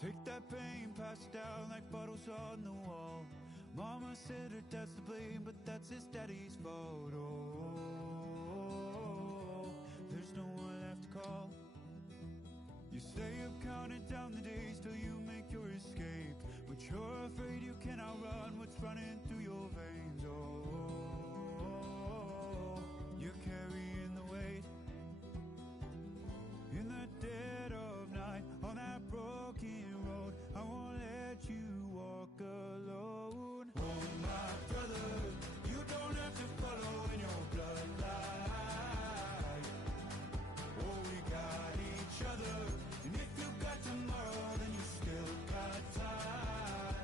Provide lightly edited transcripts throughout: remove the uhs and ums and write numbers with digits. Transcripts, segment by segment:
Take that pain, pass it down like bottles on the wall. Mama said her dad's to blame, but that's his daddy's fault. Oh, there's no one left to call. You stay up counting down the days till you make your escape, but you're afraid you cannot run what's running through your veins. Oh, you're carrying the weight in the dead of night on that broken road. I won't let you walk alone. Oh my brother, you don't have to follow in your bloodline. Oh, we got each other, and if you got tomorrow, then you still got time.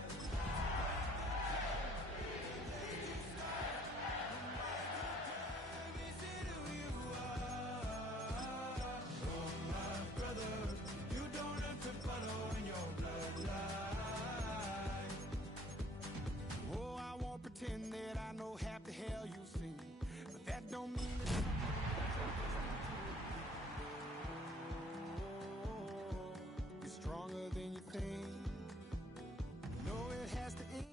Is it who you are? Oh my brother, you don't have to follow in your bloodline. Oh, I won't pretend that I know half the hell you've seen, but that don't mean that you're stronger than you think. No, it has to end.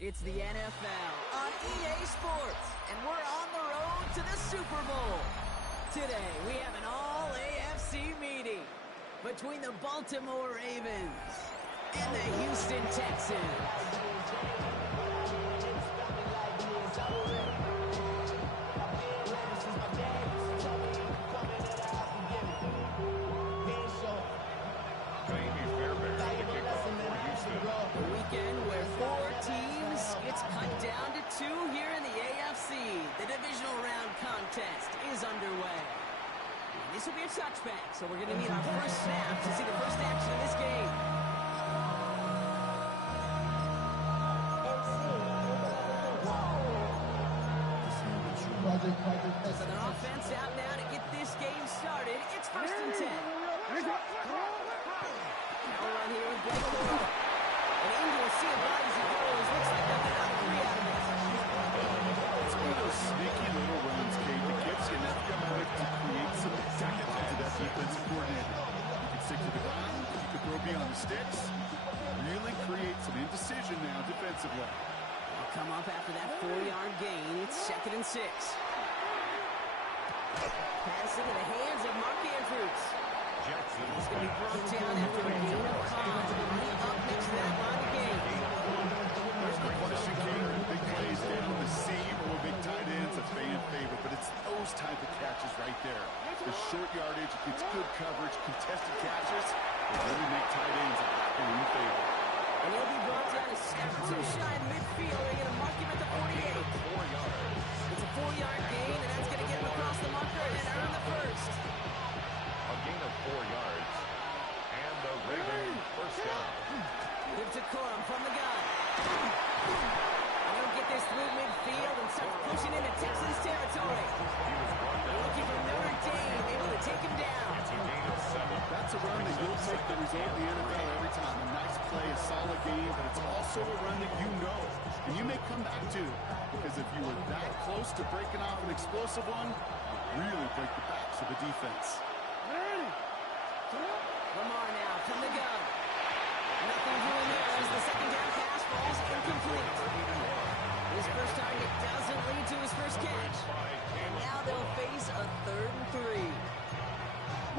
It's the NFL on EA Sports, and we're on the road to the Super Bowl. Today, we have an all-AFC meeting between the Baltimore Ravens and the Houston Texans. A weekend where 4 teams gets cut down to 2 here in the AFC. The divisional round contest is underway. And this will be a touchback, so we're going to need our first snap to see the first action of this game. So the offense out now to get this game started. It's 1st and 10. Now we're on here with Beno. And Ingle will see it right as he goes. Looks like they'll get out 3 out of this. It's one of those sneaky little runs, Kate, that gets you enough yardage to create some damage to that defensive coordinator. You can stick to the ground, you can throw beyond the sticks, really create some indecision now defensively. They'll come up after that 4-yard gain. It's 2nd and 6. Pass into the hands of Mark Andrews. He's going to be brought down after a gain of 5. Up next to that line of game. There's no question, Kate, big plays down the seam or big tight ends, a fan favorite, but it's those type of catches right there. The short yardage, it gets good coverage, contested catches, and really make tight ends a in favor. And he'll be brought down a step or 2 shy in midfield. They're going to mark him at the 48. 4 yards. It's a 4-yard gain, and that's going to get him across the marker and earn the first. A gain of 4 yards. And the Ravens first down. Give to Corum from the gun. And he'll get this through midfield and start pushing into Texans territory. Looking for Notre Dame, able to take him down. It's a gain of 7. That's a run that you'll take the result in the NFL every time. A nice play, a solid game, but it's also a run that you know, and you may come back to, because if you were that close to breaking off an explosive one, really break the backs of the defense. Lamar now from the gun. Nothing doing there as the second down pass falls incomplete. His first target doesn't lead to his first catch. And now they'll face a 3rd and 3.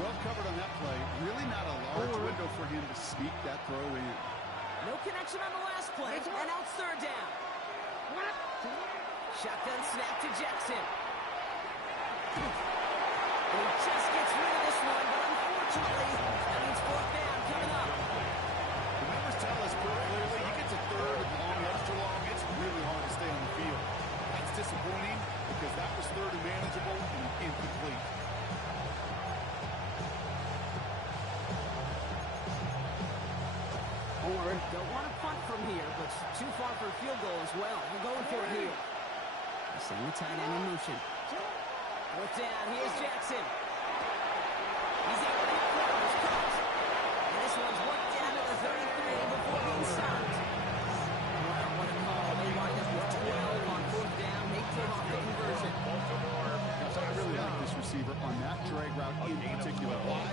Well covered on that play. Really not a large window for him to sneak that throw in. No connection on the last play, and now it's 3rd down. Shotgun snap to Jackson. He just gets rid of this one, but unfortunately, that means 4th down coming up. The numbers tell us pretty clearly, you get to 3rd and long, extra long, it's really hard to stay on the field. That's disappointing because that was 3rd and manageable and incomplete. Or don't want to punt from here, but too far for a field goal as well. We're going for it here. Send the tight end in motion. Fourth down, here's Jackson. He's able to get his cross. And this one's worked down to the 33 before being stopped. Wow, what a call. They wind up with 12 on 4th down. They came off the conversion. So I really like this receiver on that drag route in particular. Why?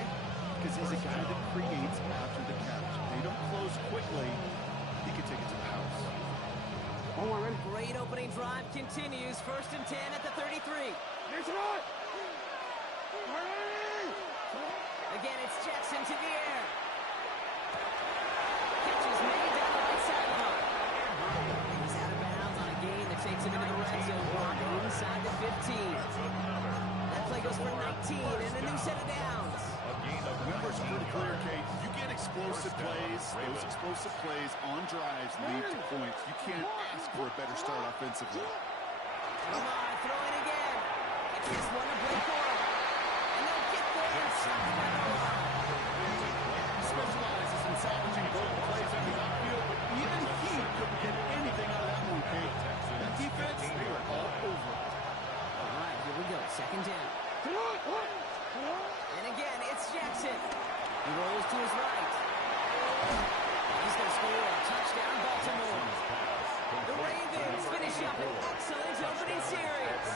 Because he's a guy that creates after the catch. they don't close quickly, he can take it to the house. Great opening drive continues. 1st and 10 at the 33. Again, it's Jackson to the air. Catch is made down the right sideline. He's out of bounds on a gain that takes him into the red zone block inside the 15. That play goes for 19 and a new set of downs. Numbers pretty clear, Kate. You get explosive plays. Those explosive plays on drives lead to points. You can't ask for a better start offensively. Lamar throwing again. It's this one to play for him. And they'll get there and stop Beno. He specializes in salvaging broken plays in the outfield, but even he couldn't get anything out of that one, Kate. That defense, they were all over. All right, here we go. 2nd down. And again, it's Jackson. He rolls to his right. He's going to score a touchdown, Baltimore. The Ravens finish up an excellent opening series.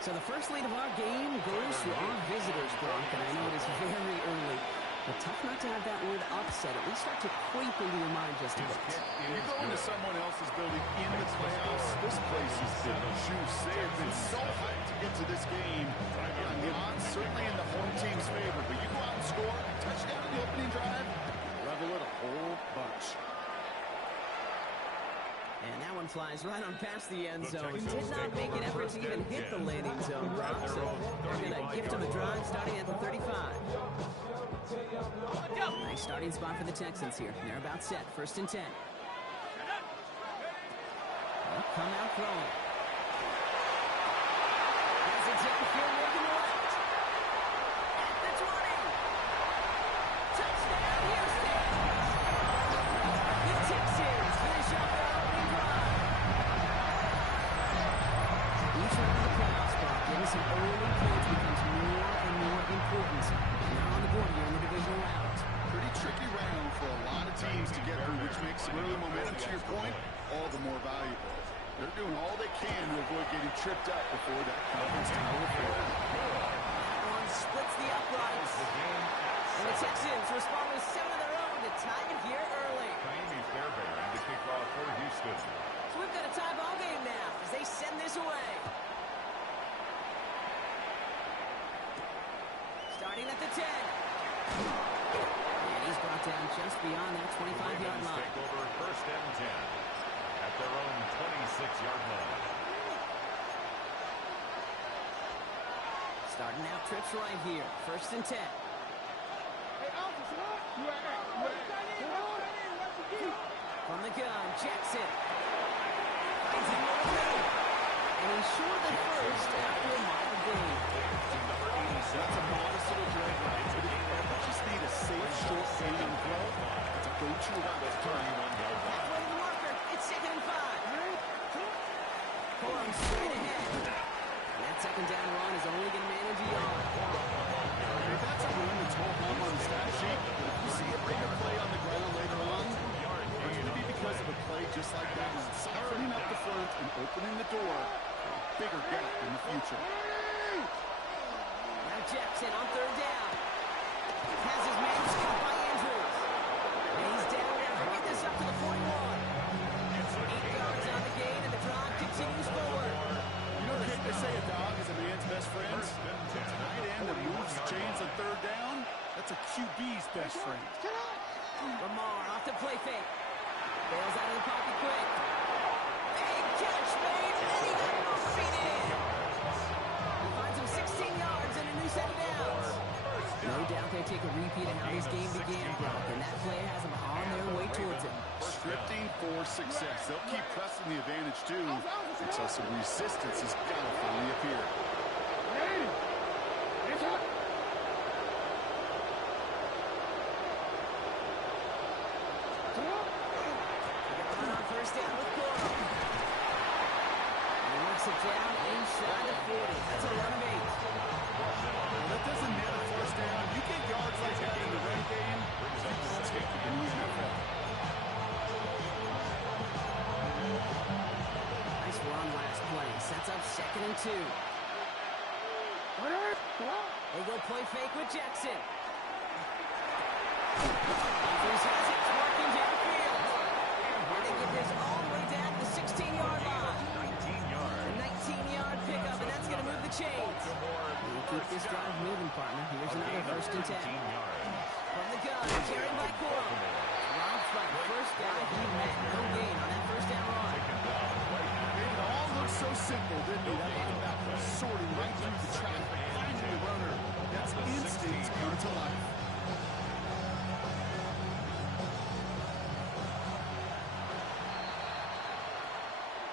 So the first lead of our game goes to our visitors, Brock, and I know it is very early, but tough not to have that word upset at least start to creep into your mind just a bit. You go into someone else's building in the playoffs, this place has been juice. They have been so hyped to get to this game. And the odds certainly in the home team's favor, but you go out and score a touchdown in the opening drive, level it a whole bunch. And that one flies right on past the end zone. Did not make an effort to even hit the landing zone, Brock, so they're going to gift him the drive starting at the 35. Nice starting spot for the Texans here. They're about set. 1st and 10. They'll come out throwing. Has it downfield looking left. At the 20. Touchdown, Houston. The Texans finish up their opening drive. Each round of the playoffs, Brock, getting some early points becomes more and more important. And now on the board here in the divisional round. Pretty tricky round for a lot of teams to get through, which makes some early momentum, to your point, all the more valuable. They're doing all they can to avoid getting tripped up before that conference title affair. That one splits the uprights. And the Texans respond with 7 of their own to tie it here early. Miami Fairbairn to kick off for Houston. So we've got a tie ball game now as they send this away. Starting at the 10. And he's brought down just beyond that 25-yard line. Take over 1st and 10 at their own 26-yard line. Starting out trips right here. 1st and 10. From the gun, Jackson. Finds him over the middle. And he's short at first after a mild gain. That's a modest little drag right. But if you ever just need a safe, short gain and throw, it's a go-to route. Halfway to the marker. It's 2nd and 5. Corum straight ahead. And that 2nd down run is only going to manage a yard. That's a run that's home on the stat sheet. But if you see a bigger play on the ground later on, it's going to be because of a play just like that one. Softening up the front and opening the door for a bigger gap in the future. Now Jackson on 3rd down. Has his man stopped by Andrews. And he's down after get this up to the 41. 8 yards on the gain, and the drive continues forward. You know, they say a dog is a man's best friend. A tight end that moves chains on 3rd down, that's a QB's best friend. Lamar off the play fake. Bails out of the pocket quick. Big catch made, and he got moving in. He finds him 16 yards and a new set of downs. No doubt they take a repeat of how this game began, Brock, and that play has them on their way towards it. Scripting for success. They'll keep pressing the advantage, too, until some resistance has got to finally appear. Run on 1st down with Corum. He works it down inside the 40. That's a run of 8. Well, that doesn't matter 1st down. You get yards like that in the run game, you take it in the NFL. Nice run last play. Sets up 2nd and 2. They go play fake with Jackson. Andrews has it, working downfield. And they get this all the way down to the 16-yard line. 19 yards. A 19-yard pickup, and that's going to move the chains. You keep this drive moving, partner. Here's another first and 10. From the gun, carried by Cora. Rob Fleck, first guy he met. No gain on that first down run. It all looked so simple, didn't it? That running back was sorting right through the traffic, finding the runner. That's instinct come to life.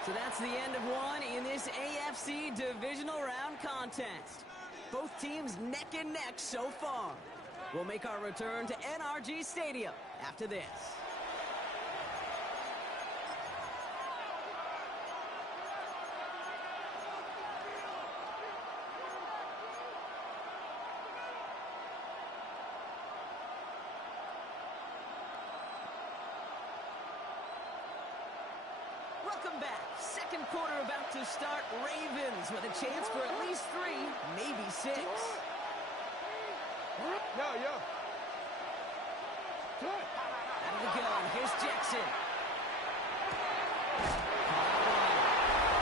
So that's the end of one in this AFC divisional round contest. Both teams neck and neck so far. We'll make our return to NRG Stadium after this. Welcome back. Second quarter about to start. Ravens with a chance for at least 3, maybe 6. Yo. Good. Out of the gun, here's Jackson.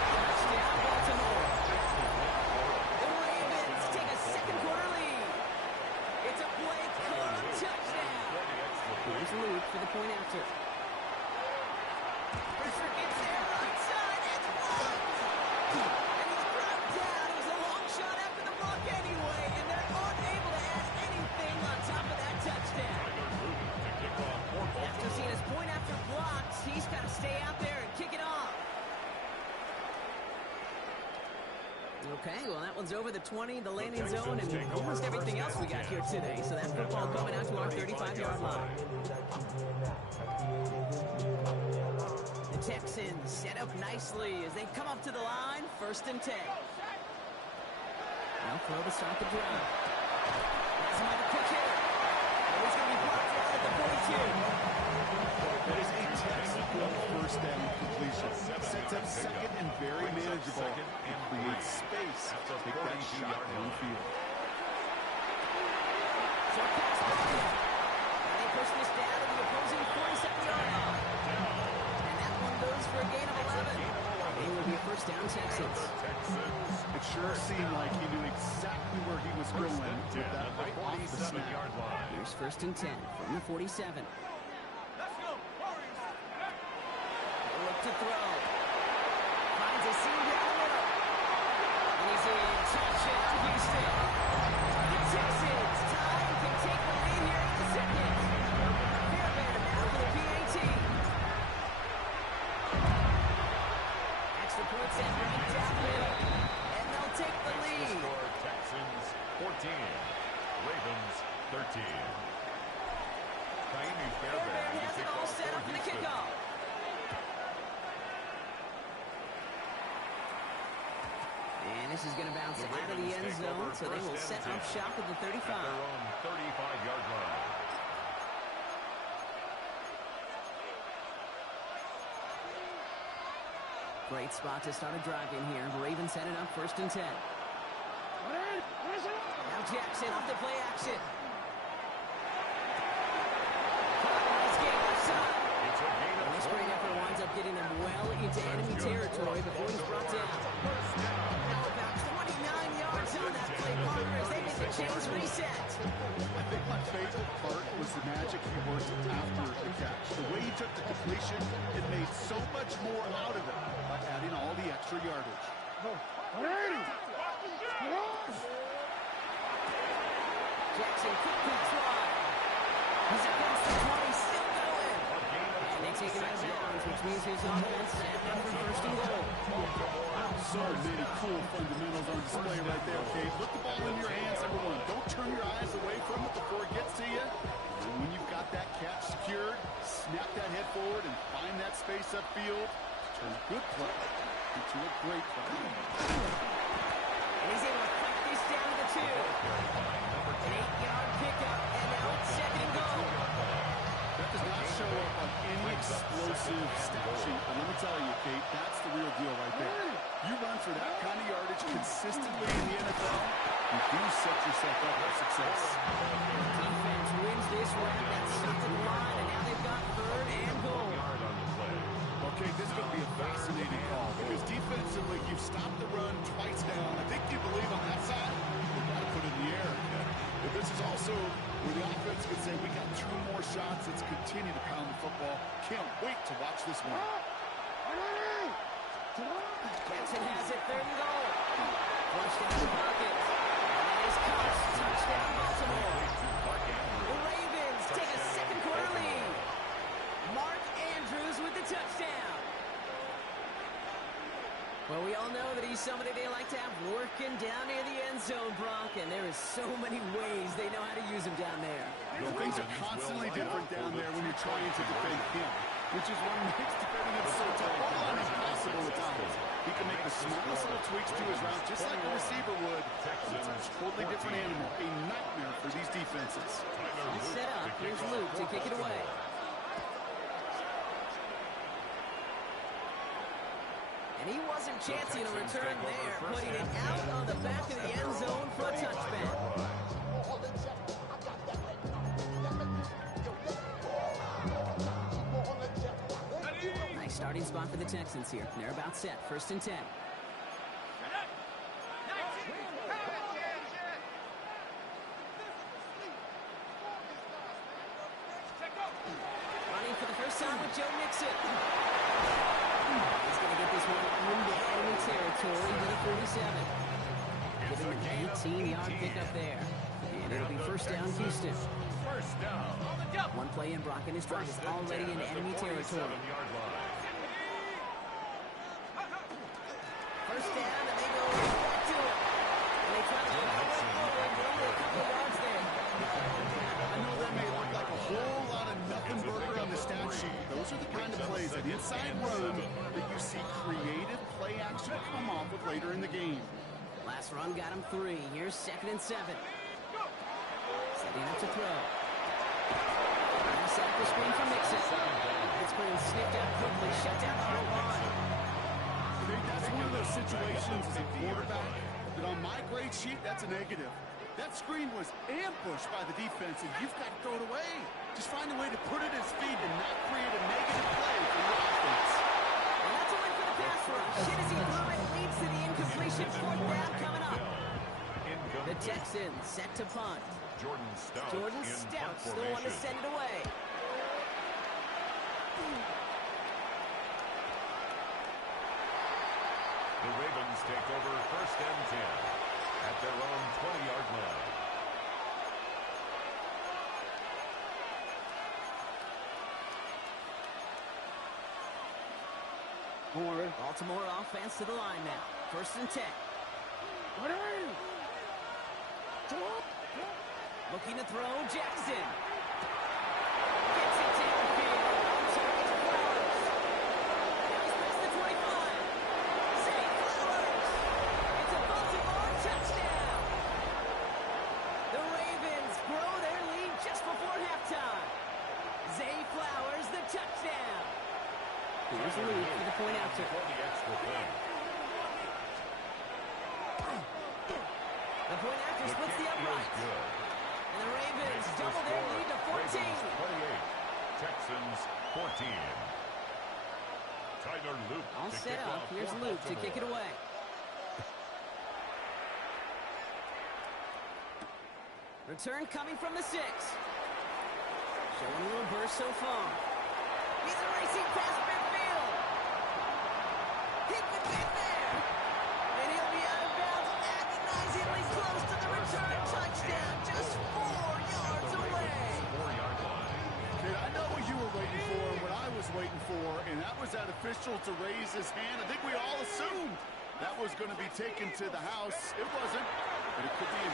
Touchdown, Baltimore. The Ravens take a second quarter lead. It's a Blake Corum touchdown. Here's Luke for the point after. Pressure gets there, right side, it's blocked. And he's brought down. It was a long shot after the block anyway, and they're unable to add anything on top of that touchdown. After seeing his point after blocks, he's got to stay out there and kick it off. Okay, well, that one's over the 20, the landing zone, and almost everything else we got here today. So that football coming out to our 35-yard line. The Texans set up nicely as they come up to the line, 1st and 10. Now throw to start the drive. That's another quick hit. And he's going to be blocked out at the 42. That is a textbook first down completion. Sets up second and very manageable. And creates space to take that shot downfield. Short pass play. And they push this down to the opposing 47-yard line. And that one goes for a gain of 11. It will be a first down, Texans. It sure seemed like he knew exactly where he was going with that right off the snap. Here's 1st and 10 from the 47. Look to throw. Finds a seam down the middle. And he's in. Touchdown, Houston. The Texans tie and can take the lead here in the second. Fairbairn now for the PAT. Extra point set right down the middle. And they'll take the lead. Texans 14, Ravens 13. Fairbairn has it all set up for the kickoff. And this is going to bounce out of the end zone, so they will set up shop at the 35. At their own 35-yard line. Great spot to start a drive in here. Ravens set it up 1st and 10. Now Jackson off the play action. And this great effort winds up getting them well into enemy territory before he's brought down. Now about 29 yards on that play, partner, as they make the chains reset. I think my favorite part was the magic he worked after the catch. The way he took the completion, it made so much more out of it by adding all the extra yardage. Jackson quick pass wide. He's across the 20, still going. And they take him out of bounds, which means his offense set up for 1st and goal. So many cool fundamentals on display right there, Kate. Put the ball in your hands, everyone. Don't turn your eyes away from it before it gets to you. And when you've got that catch secured, snap that head forward and find that space upfield. Turn a good play into a great play. And he's able to crack this down to the 2. An 8-yard pickup, and now it's 2nd and goal. That does not show up on any explosive stat sheet, but let me tell you, Kate, that's the real deal right there. You run for that kind of yardage consistently in the NFL, you do set yourself up for success. Defense wins this round. That's stopped at the line, and now they've got 3rd and goal. Okay, this is going to be a fascinating call because defensively, you've stopped the run twice down. I think you believe on that side, they've got to put it in the air. But this is also where the offense can say, we got 2 more shots. Let's continue to pound the football. Can't wait to watch this one. Jackson has it, 3rd and goal. Flush down the pocket. And it is caught. Touchdown, Baltimore. The Ravens take a second quarter lead. Mark Andrews with the touchdown. Well, we all know that he's somebody they like to have working down near the end zone, Brock, and there is so many ways they know how to use him down there. Well, things are constantly different down there when you're trying to defend him, which is what makes defending him so tough, all impossible at times. He can make the smallest little tweaks to his route, just like a receiver would. It's a totally different animal, a nightmare for these defenses. Set up, here's Luke to kick it away. And he wasn't chancing a return there, putting it out on the back of the end zone for a touchback. Nice starting spot for the Texans here. They're about set, 1st and 10. Running for the first time with Joe Mixon. He's going to get this one into enemy territory to the 47. Give him an 18-yard pickup there. And it'll be 1st down, Houston. First down. 1 play in, Brock, and his drive is already in enemy territory. 47-yard line. 1st down, and they go back to it. And they try to go forward, but only a couple of yards there. I know that may look like a whole lot of nothing burger on the stat sheet. Those are the kind of plays, an inside run, that you see creative play action come off with later in the game. Last run got him 3. Here's 2nd and 7. Setting up to throw. And set up the screen for Mixon. That screen snipped out quickly, shut down the hard line. I think that's one of those situations as a quarterback that on my grade sheet, that's a negative. That screen was ambushed by the defense, and you've got to throw it away. Just find a way to put it at his feet and not create a negative play for your offense. And that's a win for the pass rush. Shit as he threw it leads to the incompletion. 4th down coming up. The Texans set to punt. Jordan Stout's the one to send it away. The Ravens take over 1st and 10 at their own 20-yard line. Baltimore offense to the line now. 1st and 10. Looking to throw, Jackson. Gets it downfield. Targets Flowers. Now he's past the 25. Zay Flowers. It's a Baltimore touchdown. The Ravens grow their lead just before halftime. Zay Flowers, the touchdown. Here's Luke for the point after. The point after splits the uprights. And the Ravens double their lead to 14. 28, Texans 14. Tyler Luke. All set up. Here's Luke to kick it away. Return coming from the 6. Showing a little burst so far. He's a racing past midfield. He could get there. And he'll be out of bounds agonizingly close to the return touchdown. Just 4 yards away. 4-yard line. Kid, I know what you were waiting for and what I was waiting for, and that was that official to raise his hand. I think we all assumed that was going to be taken to the house. It wasn't, but it could be.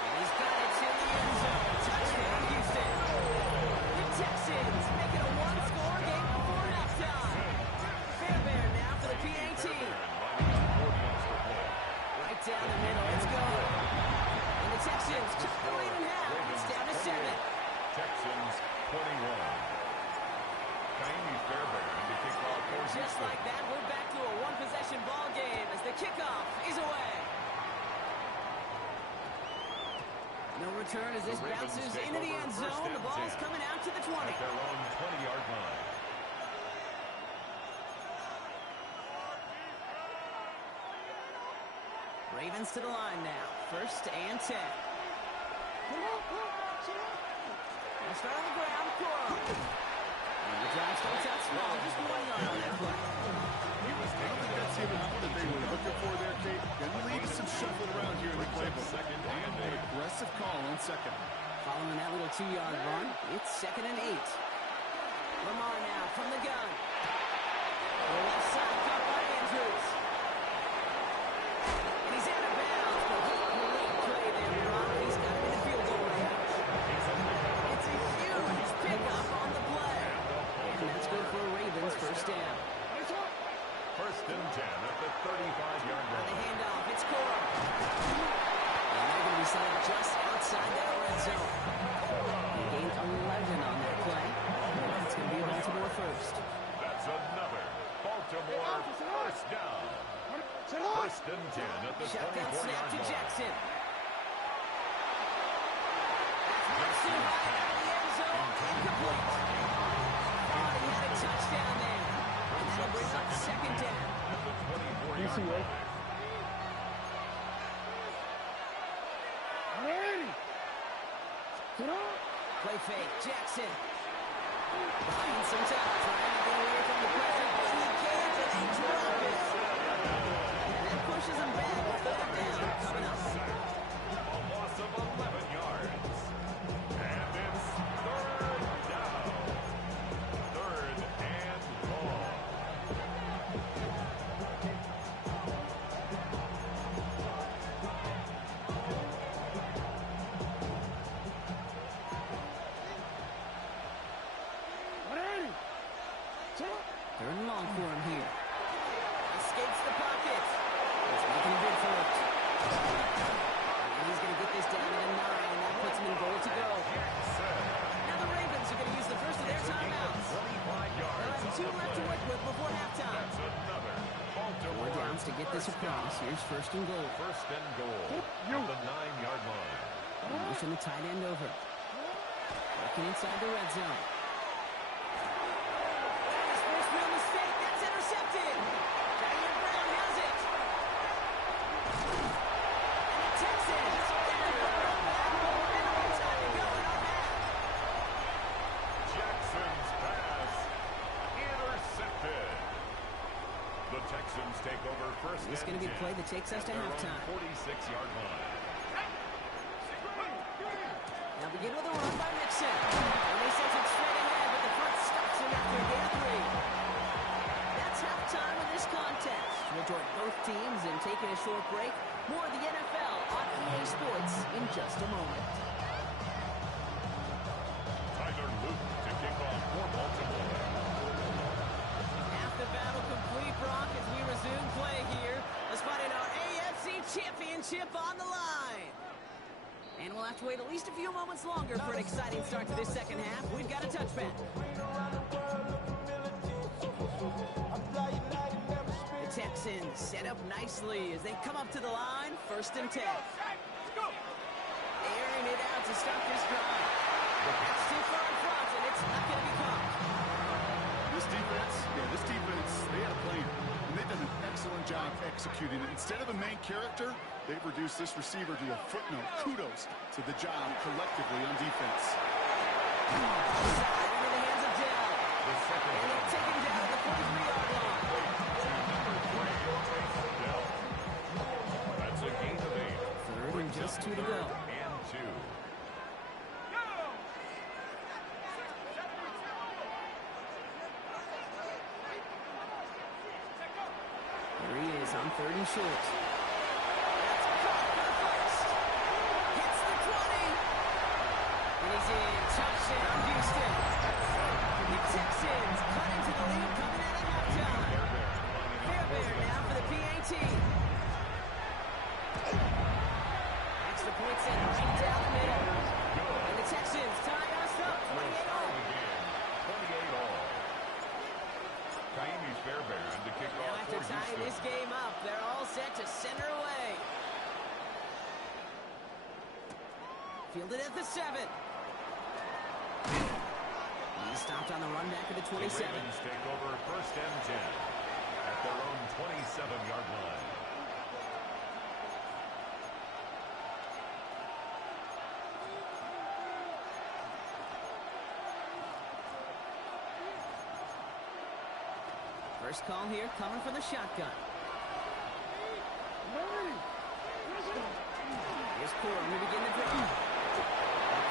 And he's got it to the end zone. Touchdown, Houston. The Texans make it a 1-score game before halftime. Fairbairn now for the PAT. Right down the middle. Let's go. And the Texans cut the lead in half. It's down to 7. Texans 21. Kaimi Fairbairn to kick off their just like that, we're back to a one-possession ball game as the kickoff is away. No return as this bounces into the end zone. The ball's coming out to the 20. At their own 20-yard line. Ravens to the line now. 1st and 10. They'll start on the ground. Coro. And the drive starts out small. Just 1 yard on that play. I don't think that's even what they were looking for there, Kate. Gonna leave some shuffling around here in the playbook. Second and An aggressive call on second. Following that little 2-yard run, it's 2nd and 8. Lamar now from the gun. The left side caught by Andrews. And he's out of bounds. But great play there, Ron. He's got him in the field goal range. It's a huge pickup on the play. And that's good for Ravens 1st down. 1st and 10 at the 35-yard On the line. handoff, it's Coro. And they're going to be set up just outside that red zone. He gained 11 on that play. It's going to be a Baltimore 1st. That's another Baltimore 1st down. 1st and 10 at the Shotgun snap 24-yard to line. Jackson. Jackson right out of the end zone. Incomplete. Thought he had a touchdown there. And that'll bring up 2nd down. At the 24-yard line. Play fake. Jackson. Buying some time. Trying to get away from the pressure. But he can't. And they drop it. And that pushes him back. 3rd down coming up. A loss of 11 yards. And it's 3rd down. 3rd and long. Third and long for him here. Escapes the pocket. He's making a bid for it. And he's going to get this down to the 9. That puts him in goal to go. Now the Ravens are going to use the first of their timeouts. 25 yards. They'll have 2 left to work with before halftime. That's another 4 Baltimore downs to get this across. Here's 1st and goal. 1st and goal. At the 9-yard line. Motion the tight end over. Working inside the red zone. His first real mistake. That's intercepted. Diane Brown has it. And the Texans. They're going back. And no time to go in our half. Jackson's pass intercepted. The Texans take over 1st This is going to be a play that takes us to halftime. 46-yard line. Now begin with a run by Mixon. And he sends it straight ahead, but the front stops him after a gain of 3. That's halftime of this contest. We'll join both teams in taking a short break. More of the NFL on EA Sports in just a moment. Tyler Luke to kick off for Baltimore. Half the battle complete, Brock, as we resume play here. Let's find out our AFC Championship on the line. And we'll have to wait at least a few moments longer for an exciting start to this second half. We've got a touchback. The Texans set up nicely as they come up to the line. 1st and 10. Airing it out to start this drive. That's too far in front, and it's not going to be caught. This defense, they had a plan. And they've done an excellent job executing it. Instead of a main character, they've reduced this receiver to a footnote. Kudos to the job collectively on defense. Inside into the hands of Dell. The second And they'll take him down to the 43-yard line. That's a gain of 8. 3rd and just 2 to go. And 2. There he is on 3rd and short. That's caught for the first. Hits the 20. And he's in. Touchdown, Houston. The Texans cut into the lead coming out of halftime. Fairbairn now for the PAT. Extra points in right down the middle. And the Texans tie us up 28 all. 28 all. Kaimi Fairbairn After tying this game up, they're all set to center away. Fielded at the 7. He's stopped on the run back at the 27. The Ravens take over first and 10 at their own 27-yard line. First call here, coming for the shotgun. Here's Cora to begin the drive.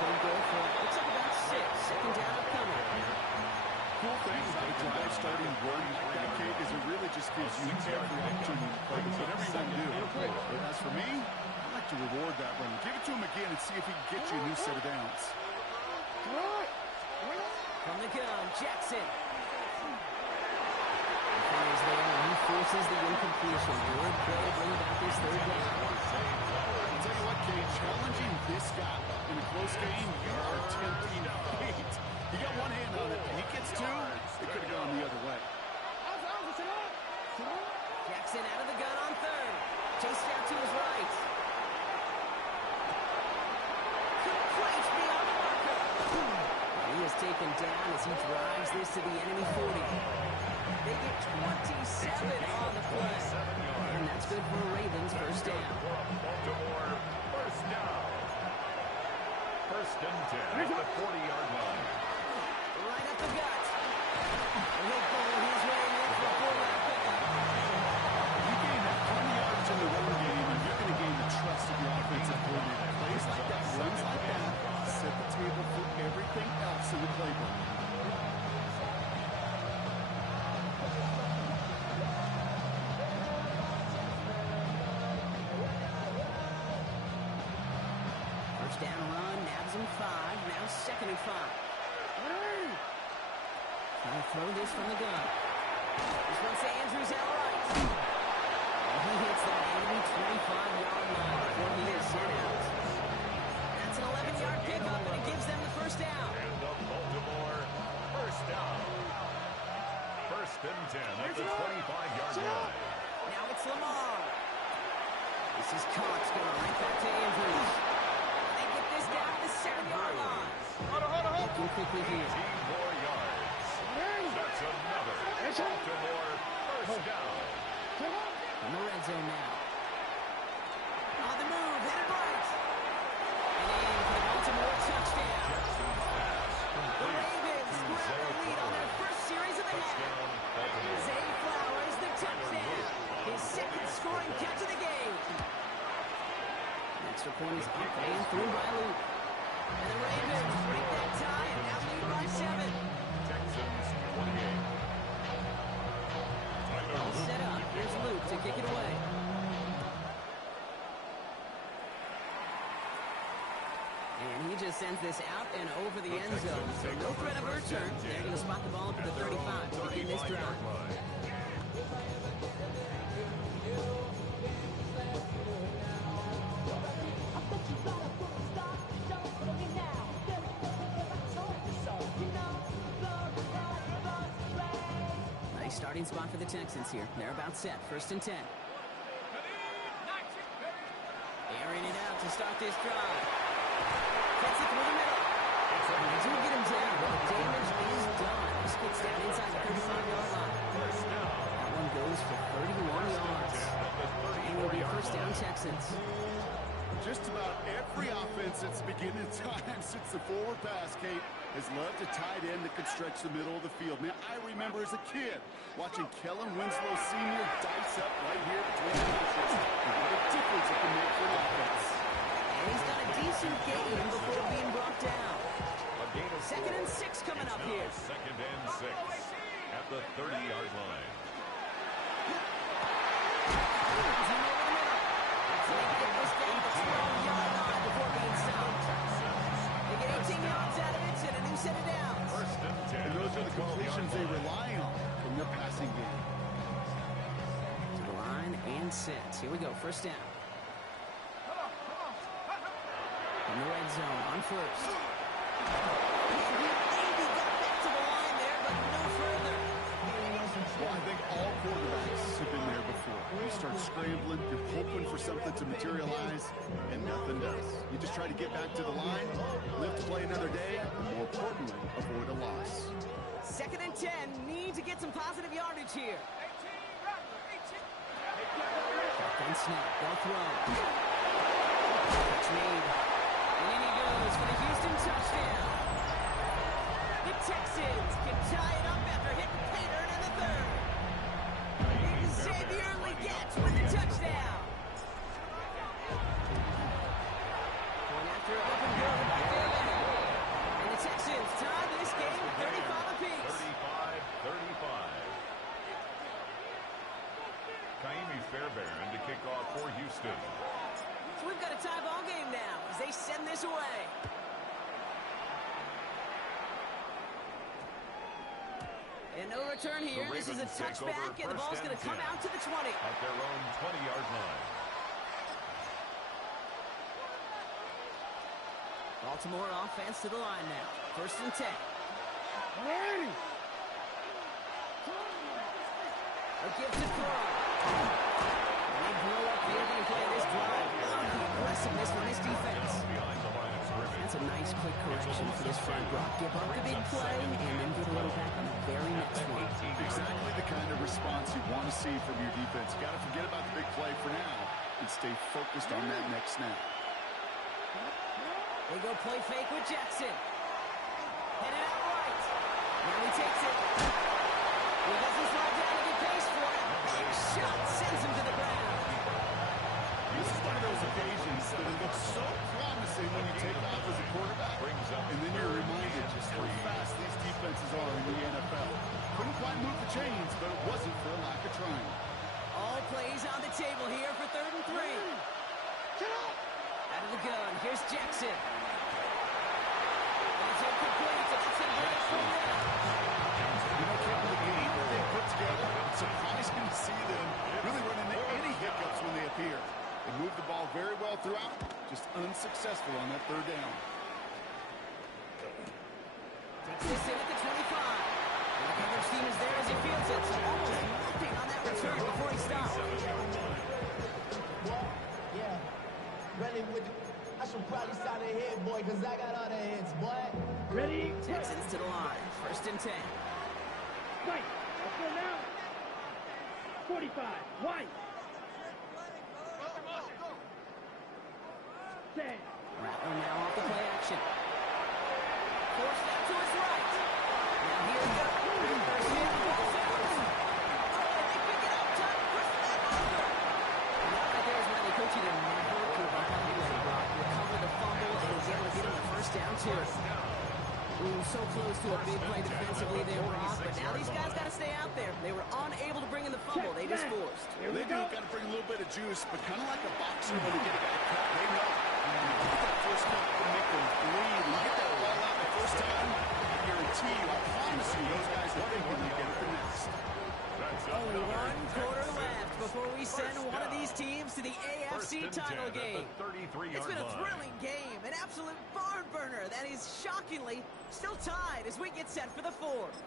Cold goal for, looks like about 6. Second down upcoming. Cool thing about a drive starting run like that, Kate, is it really just gives you every opportunity to play whatever you want to do. But as for me, I like to reward that run. Give it to him again and see if he can get you a new set of downs. From the gun, Jackson. Fires there, and he forces the incompletion. Good play to bring about this third down. I'll tell you what, Kate, challenging this guy in a close game, you are tempting fate. He got one hand on it, and he gets two, it could have gone the other way. Jackson out of the gun on third. Chased out to his right. Good place beyond the marker. He is taken down as he drives this to the enemy 40. They get 27 on the play. And that's good for the Ravens. First down. Baltimore, first down. First and 10 at the 40-yard line. Right up the gut. He'll pull his way in for a 4-yard pickup. You gain that 20 yards in the run game, and you're going to gain the trust of your offensive coordinator. Plays like that, runs like that, set the table for everything else in the playbook. First down run, nabs him 5. Now second and 5. Trying to throw this from the gun. This one's to Andrews out right. And he hits that enemy 25-yard line before he is sent out. That's an 11-yard pickup, and it gives them the first down. And the Baltimore, first down. First and 10 at the 25-yard line. Now it's Lamar. This is Cox going right back to Andrews. And they get this down to the 7-yard line. Looking quickly here. 18 more yards. That's another Baltimore first down. In the red zone now. On the move, headed right. And in for the Baltimore touchdown. The Ravens grab the lead on their first series of the half. Zay Flowers, the touchdown. His second scoring catch of the game. Extra point is up and through by Luke. And the Ravens break that tie and now lead by 7. Texans 28. All set up. Here's Luke to kick it away. And he just sends this out and over the end zone. So no threat of a return. They're going to spot the ball up at the 35 to begin this drive. Nice starting spot for the Texans here. They're about set. First and 10. Airing it out to start this drive. Gets it through the middle. They do get him down, but the damage is done. This gets down inside the 35-yard line. That one goes for 31 yards. And will be first down Texans. Just about every offense since the beginning of time, since the forward pass, Kate, has loved a tight end that could stretch the middle of the field. Man, I remember as a kid watching Kellen Winslow Sr. dice up right here between the bushes. And what a difference it can make for an offense. And he's got a decent game before being brought down. Second and 6 coming up here. Second and 6 at the 30-yard line. They get this down to the 12-yard line before being stopped. They get 18 yards out of it and a new set of downs. First and 10. And those are the completions they rely on from their passing game. To the line and set. Here we go. First down. In the red zone on first. And he maybe got back to the line there, but no further. Well, I think all quarterbacks have been You start scrambling, you're hoping for something to materialize, and nothing does. You just try to get back to the line, live to play another day, and more importantly, avoid a loss. 2nd and 10, need to get some positive yardage here. Shotgun snap, they'll throw. Catch made. And in he goes for the Houston touchdown. The Texans can tie it up after hitting Payton in the 3rd. Xavier Legette with the touchdown. Going after an open goal by Beno. And the Texans tie this game 35 apiece. 35-35. Kaimi Fairbairn to kick off for Houston. So we've got a tie ball game now as they send this away. And no return here. This is a touchback, and the ball's going to come out to the 20. At their own 20-yard line. Baltimore offense to the line now. 1st and 10. A give to throw. And they blow up the opening play of this drive. Oh, the aggressiveness from this defense. That's a nice quick correction for this front block. Give up the big play and then get a little back on the very next one. Exactly the kind of response you want to see from your defense. Got to forget about the big play for now and stay focused on that next snap. They go play fake with Jackson. Headed out right. Now he takes it. He doesn't slide down to be paced for it. Big shot sends him to the ground. This is one of those occasions that it looks so promising when you take off as a quarterback, and then you're reminded just how fast these defenses are in the NFL. Couldn't quite move the chains, but it wasn't for a lack of trying. All plays on the table here for 3rd and 3. Out of the gun, here's Jackson. And it's incomplete, so that's a break from there. You know, Kevin, the game that they put together, it's surprising to see them really run into any hiccups when they appear. They moved the ball very well throughout, just unsuccessful on that 3rd down. Takes this in at the 25. And the coverage team is there as he fields it. So almost nothing on that return before he stops. Yeah. Really, I should probably start a hit, boy, because I got all the hits, boy. Ready? Texans to the line. 1st and 10. White. Let's go now. 45. White. 10. Rattler now off the play action. Forced out to his right. Now here we go. First hit, ball's out. Oh, and they pick it up. Time to push that over. And that right there is why they coach you to never give up on the play, Brock. Recover the fumble and was able to get him the 1st down, too. Ooh, so close to a big play defensively there, Brock. But now these guys got to stay out there. They were unable to bring in the fumble. They just forced. Here we They do go. got to bring a little bit of juice, but kind of like a boxer when they get a guy cut, they know. You get that first cut to make them bleed. You get that ball out the first time, I guarantee you, I promise you, those guys will think when they get it the next. Only 1 quarter left before we send one of these teams to the AFC title game. It's been a thrilling game, an absolute barn burner that is shockingly still tied as we get set for the 4th.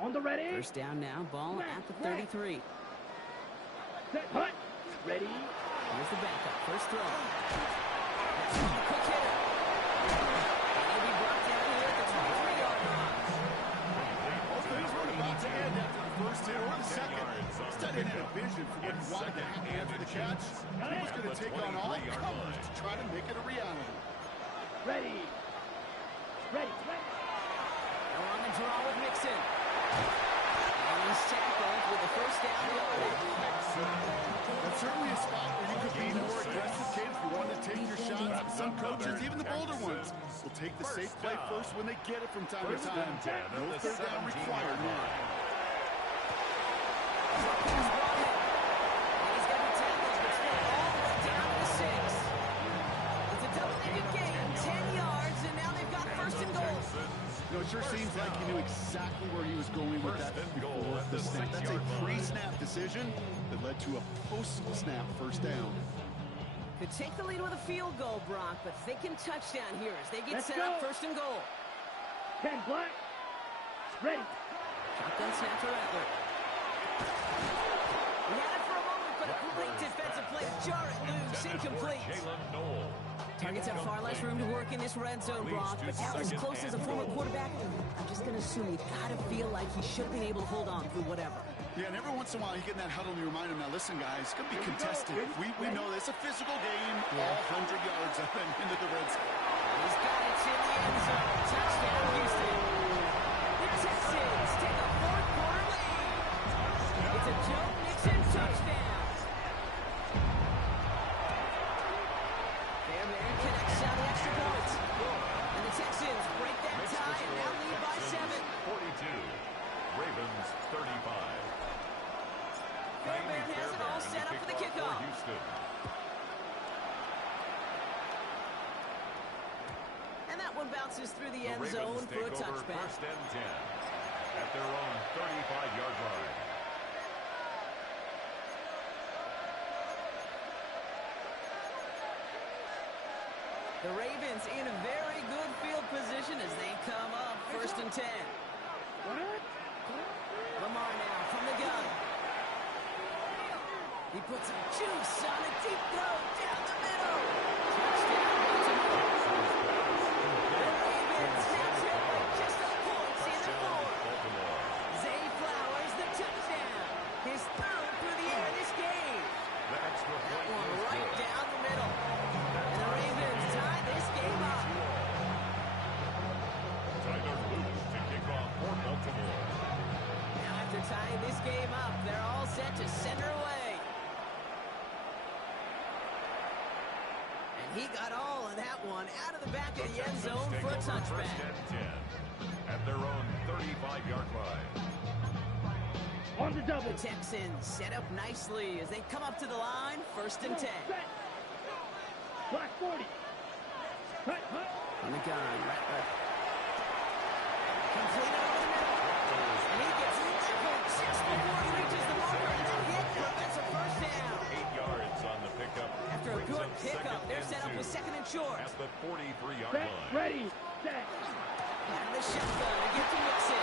On the ready. 1st down now, ball at the 33. Set. Hut. Ready. Here's the backup. 1st throw. That's a quick hitter. And he'll be brought down here at the 23-yard line. Both things were about to end after the first hit or the second. Instead, he had a vision for what he wanted to happen after the catch. He was going to take on all comers to try to make it a reality. Ready. Ready. They're on the draw with Mixon. And he's tackled with the 1st down yardage. That's certainly a spot where you could be more aggressive, kid, if you want to take your shots. Some coaches, even the bolder ones, will take the safe play first when they get it from time to time. No 3rd down required now. He's brought in. And he's got the tackles, but still all the way down to the 6. It's a double-digit gain, 10 yards, and now they've got 1st and goal. You know, it sure seems like he knew exactly where he was going with that before the snap. That's a pre-snap decision that led to a post-snap 1st down. Could take the lead with a field goal, Brock, but they can touchdown here as they get Let's set go. up 1st and goal. 10 black. Ready. Shotgun snap to Rattler. He had it for a moment, but a great defensive play to jar it loose. Incomplete. Targets have far less room to work in this red zone, Brock, but now as close as a former quarterback, I'm just going to assume you got to feel like he should have been able to hold on through whatever. Yeah, and every once in a while you get in that huddle and you remind him, now listen, guys, it's going to be contested. We know this. It's a physical game, all 100 yards up and into the red zone. He's got it to the end zone. Touchdown, Houston. The Texans take a fourth-quarter lead. It's a Joe Mixon touchdown. Fair man connects on the extra point. And the Texans break that tie and now lead by 7. 42. Ravens 35. Fairbairn has it all set up for the kickoff. And that one bounces through the end zone for a touchback. First and 10 at their own 35-yard line. The Ravens in a very good field position as they come up first and 10. Lamar now from the gun. He puts some juice on a deep throw down the middle. Touchdown, Baltimore. The Ravens have taken just a point in the fourth. Zay Flowers, the touchdown. His third through the air this game. That one right down the middle. And the Ravens tie this game up. Tyler Luce to kick off for Baltimore. Now after tying this game up, they're all set to center away. And he got all of that one out of the back of the end zone for a touchback. First and 10 at their own 35-yard line. On the double. The Texans set up nicely as they come up to the line, first and 10. Set. Black 40. Hut, hut. On the gun, Rattler. Completed over the middle. And he gets leveled just before he reaches the marker, and then hit prevents a first down. 8 yards on the pickup. After a good pickup, they're set up with second and short. At the 43-yard Set. line. Ready. Set. Out of the shotgun, and get to Mixon.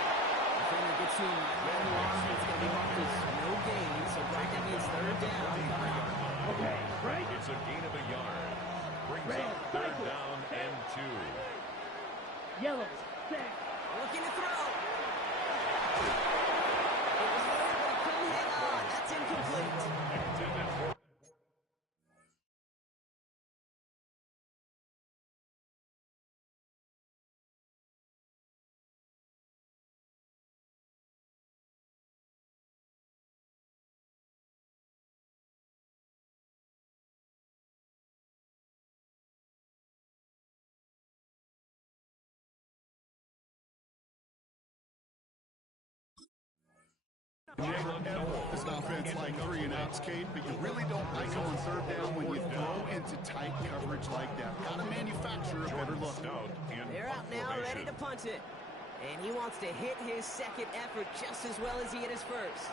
Defender gets to him right around the line. It's going to be marked as no gain, so Brock, that means third down coming up. Okay. Right. It's a gain of a yard. Brings Red, up third cycle. down and 2. Yellow. Set. Looking to throw. It was there, but he couldn't hang on. That's incomplete. Intended for This offense like 3 and outs, Kate, but you really don't like going third down when you throw into tight coverage like that. Got to manufacture a better look. They're out now, ready to punt it. And he wants to hit his second effort just as well as he hit his first.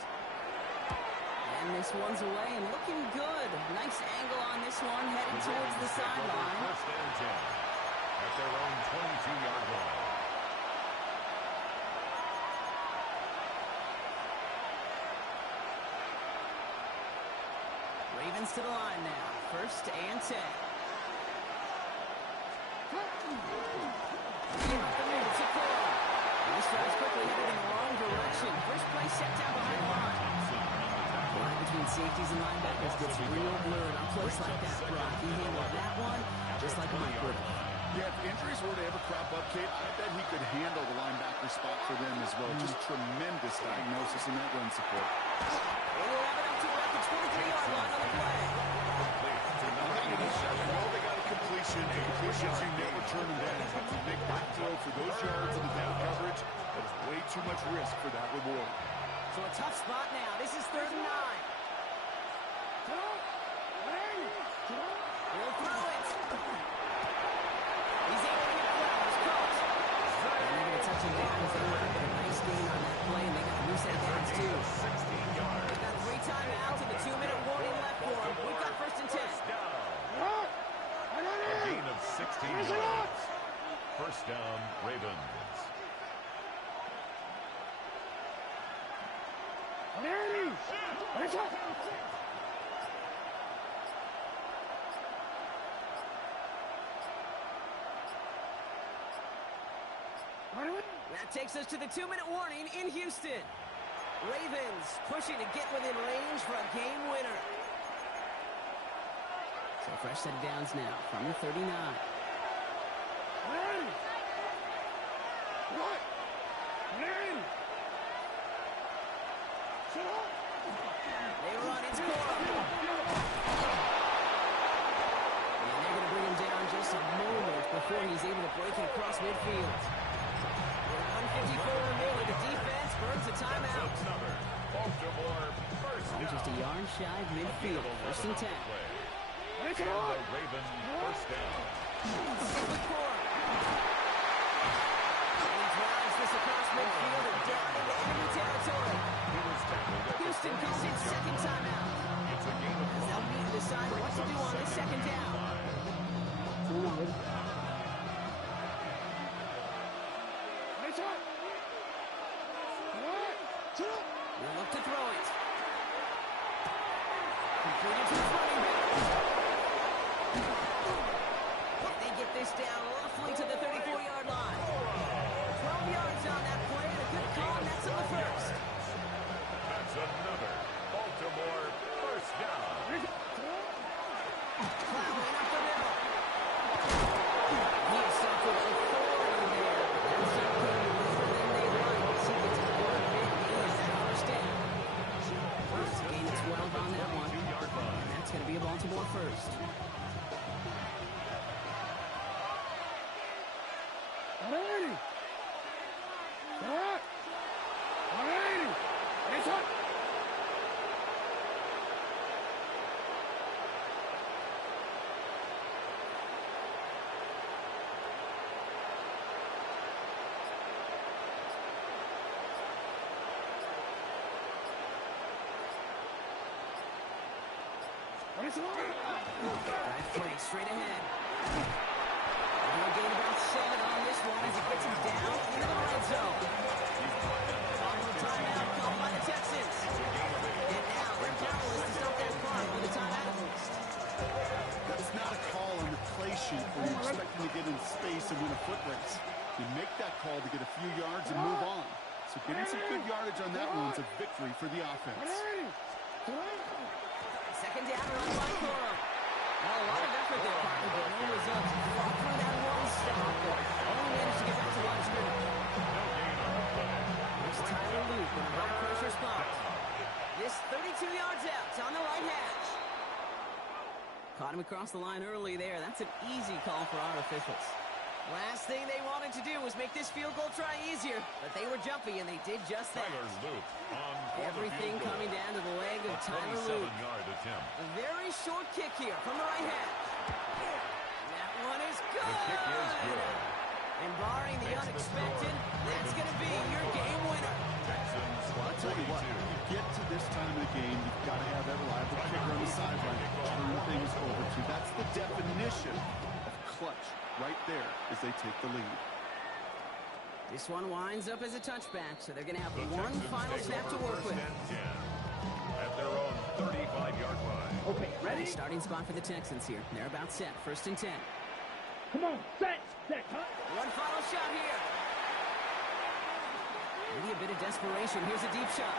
And this one's away and looking good. Nice angle on this one, heading towards the sideline. First and 10 at their own 22-yard line. Ravens to the line now. First and 10. This drive's quickly headed in the wrong direction. First play set down behind the line. The line between safeties and linebackers gets real blurred on plays like that, Brock. He handled that one just like Mike would have. Yeah, if injuries were to ever crop up, Kate, I bet he could handle the linebacker spot for them as well. Just tremendous diagnosis in that run support. They will have it up to about the 23-yard line on the play. I know they got a completion. Completions, you never turn them down. It's a big back throw for those yards in the down coverage. That is way too much risk for that reward. So a tough spot now. This is 3rd and 9. He'll throw it. He's able to get Flowers caught. And they're going to touch him down as they were a nice gain on that play, and they got loose at downs too. 16 yards. They've got 3 timeouts and a 2-minute warning left for them. We've got first and 10. A gain of 16 yards. First down, Ravens. Ready. Let's go. That takes us to the 2-minute warning in Houston. Ravens pushing to get within range for a game winner. So a fresh set of downs now from the 39. Ready. What? Ready. They run, it's Cora. And they're going to bring him down just a moment before he's able to break it across midfield. With 1:54 remaining, the defense burns a timeout. Baltimore first down. Just a yard shy of midfield, first and 10. And the Ravens first down. Stick with Cora. And he drives this across midfield and down into enemy territory. He was tackled at the Houston calls it second timeout. It's a game of As they'll need to decide what to do on this second down. They'll look to throw it. Completed to his running back. And they get this down roughly to the 34-yard line. 12 yards on that play and a good call, and that's on the first. That's another Baltimore first down. Plowing up the middle. He is stopped with authority there. That's not good. Than they like as he gets a good big gain that first down. First gain of 12 on that one. 2-yard line. And that's going to be a Baltimore first. Ready. What? Ready. Let's go. Drive play straight ahead. He'll gain about 7 on this one as he gets him down into the red zone. Final timeout called by the Texans. And now they're powerless to stop that clock with a timeout at least. That's not a call on the play sheet where you're expecting to get in space and win a foot race. You make that call to get a few yards and move on. So getting some good yardage on that one's a victory for the offense. Second down run by Cora. Well, a lot of effort there, partner, but no results. Fought through that one stop, but only managed to get back to line of scrimmage. Here's Tyler Luke in a high pressure spot. This 32 yards out on the right hash. Caught him across the line early there. That's an easy call for our officials. Last thing they wanted to do was make this field goal try easier, but they were jumpy and they did just that. Tyler Luke on for the Everything field goal. coming down to the leg of A Tyler Luke. 27-yard attempt. A very short kick here from the right hash. That one is good. The kick is good. And barring the unexpected, that's going to be your game winner. Texans Well, I'll tell you what, when you get to this time of the game, you've got to have that reliable kicker on the sideline to turn things over to. That's the definition of clutch right there as they take the lead. This one winds up as a touchback, so they're going to have The one Texans final take snap to over work first with. and 10 at their own 35-yard line. Okay, ready? Starting spot for the Texans here. They're about set. First and 10. Come on, set, cut. One final shot here. Maybe a bit of desperation. Here's a deep shot.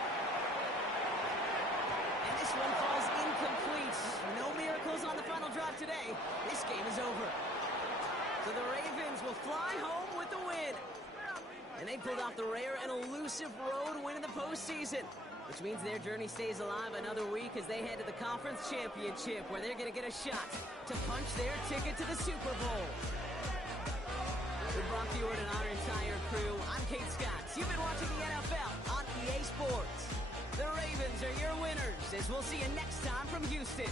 And this one falls incomplete. No miracles on the final drive today. This game is over. So the Ravens will fly home with the win. And they pulled off the rare and elusive road win in the postseason, which means their journey stays alive another week as they head to the conference championship, where they're going to get a shot to punch their ticket to the Super Bowl. With Brock Ewart and our entire crew, I'm Kate Scott. You've been watching the NFL on EA Sports. The Ravens are your winners, as we'll see you next time from Houston.